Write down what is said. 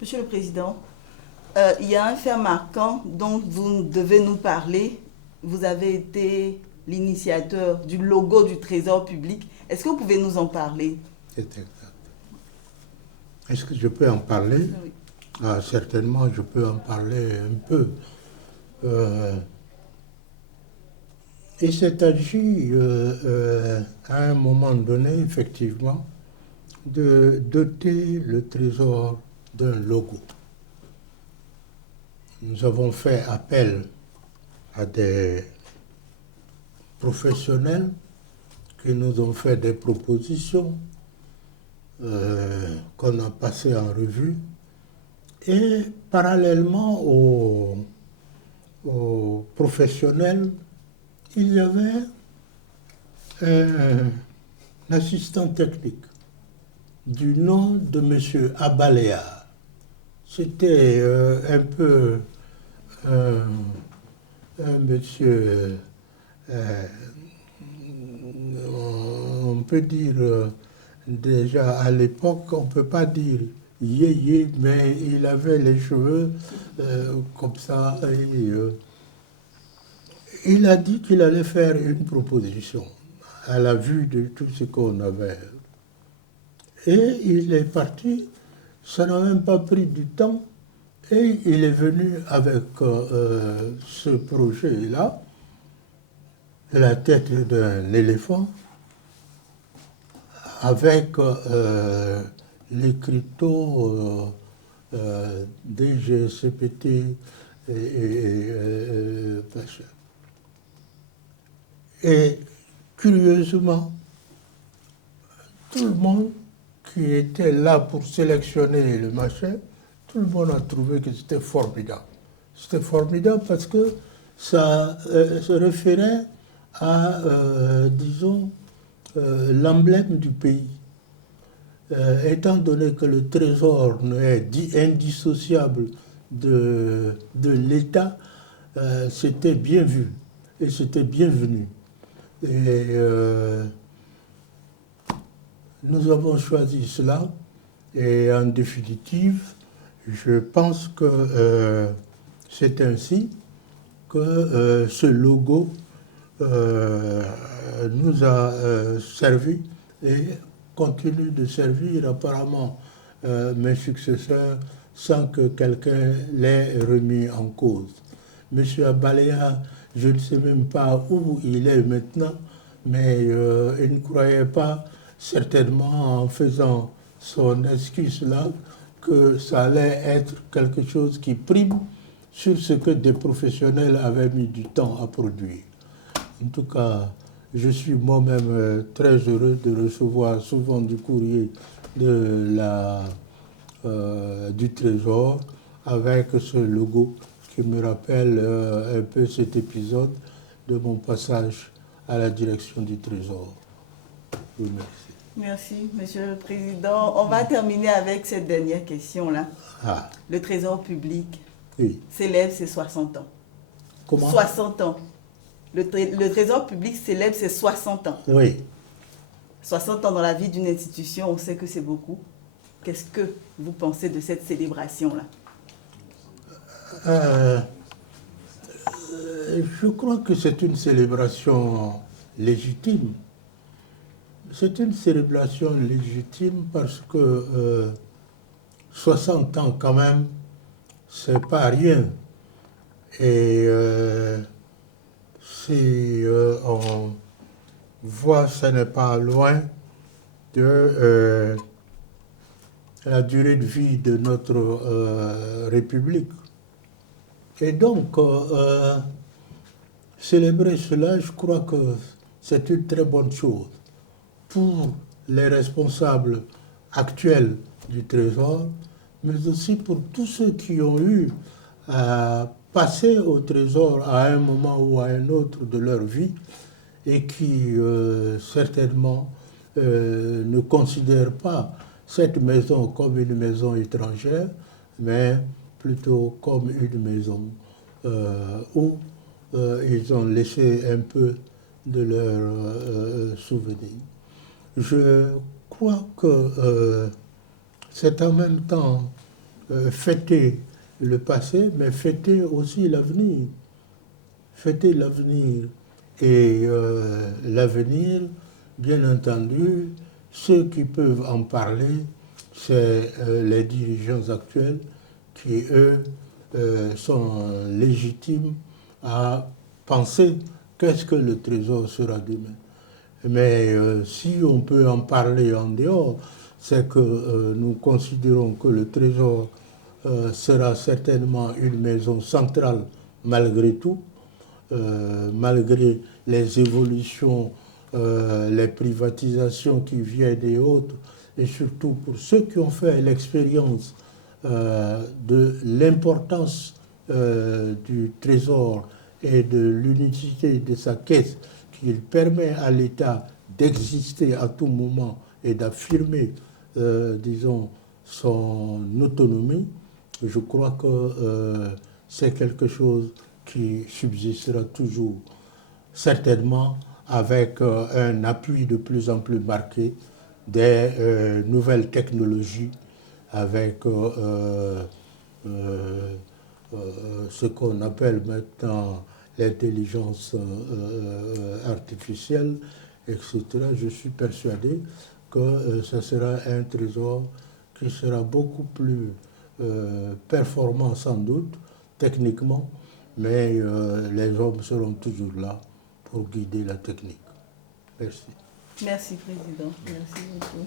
Monsieur le Président, il y a un fait marquant dont vous devez nous parler. Vous avez été l'initiateur du logo du Trésor public. Est-ce que vous pouvez nous en parler? C'est exact. Est-ce que je peux en parler? Oui. Certainement, je peux en parler un peu. Il s'est agi, à un moment donné, effectivement, de doter le Trésor d'un logo. Nous avons fait appel à des professionnels qui nous ont fait des propositions qu'on a passées en revue. Et parallèlement aux professionnels, il y avait un assistant technique du nom de M. Abalea. C'était un peu un monsieur, on peut dire déjà à l'époque, on ne peut pas dire yé, mais il avait les cheveux comme ça. Et, il a dit qu'il allait faire une proposition à la vue de tout ce qu'on avait. Et il est parti, ça n'a même pas pris du temps, et il est venu avec ce projet-là, la tête d'un éléphant, avec l'écriteau DGCPT et curieusement, tout le monde qui était là pour sélectionner le machin, tout le monde a trouvé que c'était formidable. C'était formidable parce que ça se référait à, disons, l'emblème du pays. Étant donné que le trésor est indissociable de l'État, c'était bien vu et c'était bienvenu. Et nous avons choisi cela et en définitive, je pense que c'est ainsi que ce logo nous a servi et continue de servir apparemment mes successeurs sans que quelqu'un l'ait remis en cause. Monsieur Abalea, je ne sais même pas où il est maintenant, mais il ne croyait pas, certainement en faisant son excuse là, que ça allait être quelque chose qui prime sur ce que des professionnels avaient mis du temps à produire. En tout cas, je suis moi-même très heureux de recevoir souvent du courrier du Trésor avec ce logo qui me rappelle un peu cet épisode de mon passage à la direction du Trésor. Je vous remercie. Merci, Monsieur le Président. On va terminer avec cette dernière question-là. Ah, Le Trésor public oui. célèbre ses 60 ans. Comment? 60 ans. Le Trésor public célèbre ses 60 ans. Oui. 60 ans dans la vie d'une institution, on sait que c'est beaucoup. Qu'est-ce que vous pensez de cette célébration-là? Je crois que c'est une célébration légitime. C'est une célébration légitime parce que 60 ans quand même, c'est pas rien. Et si on voit, ce n'est pas loin de la durée de vie de notre République. Et donc, célébrer cela, je crois que c'est une très bonne chose pour les responsables actuels du Trésor, mais aussi pour tous ceux qui ont eu à passer au Trésor à un moment ou à un autre de leur vie et qui certainement ne considèrent pas cette maison comme une maison étrangère, mais plutôt comme une maison où ils ont laissé un peu de leurs souvenirs. Je crois que c'est en même temps fêter le passé, mais fêter aussi l'avenir. Fêter l'avenir. Et l'avenir, bien entendu, ceux qui peuvent en parler, c'est les dirigeants actuels qui, eux, sont légitimes à penser qu'est-ce que le trésor sera demain. Mais si on peut en parler en dehors, c'est que nous considérons que le trésor sera certainement une maison centrale malgré tout, malgré les évolutions, les privatisations qui viennent et autres, et surtout pour ceux qui ont fait l'expérience de l'importance du trésor et de l'unicité de sa caisse, qui permet à l'État d'exister à tout moment et d'affirmer, disons, son autonomie, je crois que c'est quelque chose qui subsistera toujours, certainement avec un appui de plus en plus marqué des nouvelles technologies, avec ce qu'on appelle maintenant l'intelligence artificielle, etc. Je suis persuadé que ce sera un trésor qui sera beaucoup plus performant sans doute, techniquement, mais les hommes seront toujours là pour guider la technique. Merci. Merci, Président. Merci beaucoup.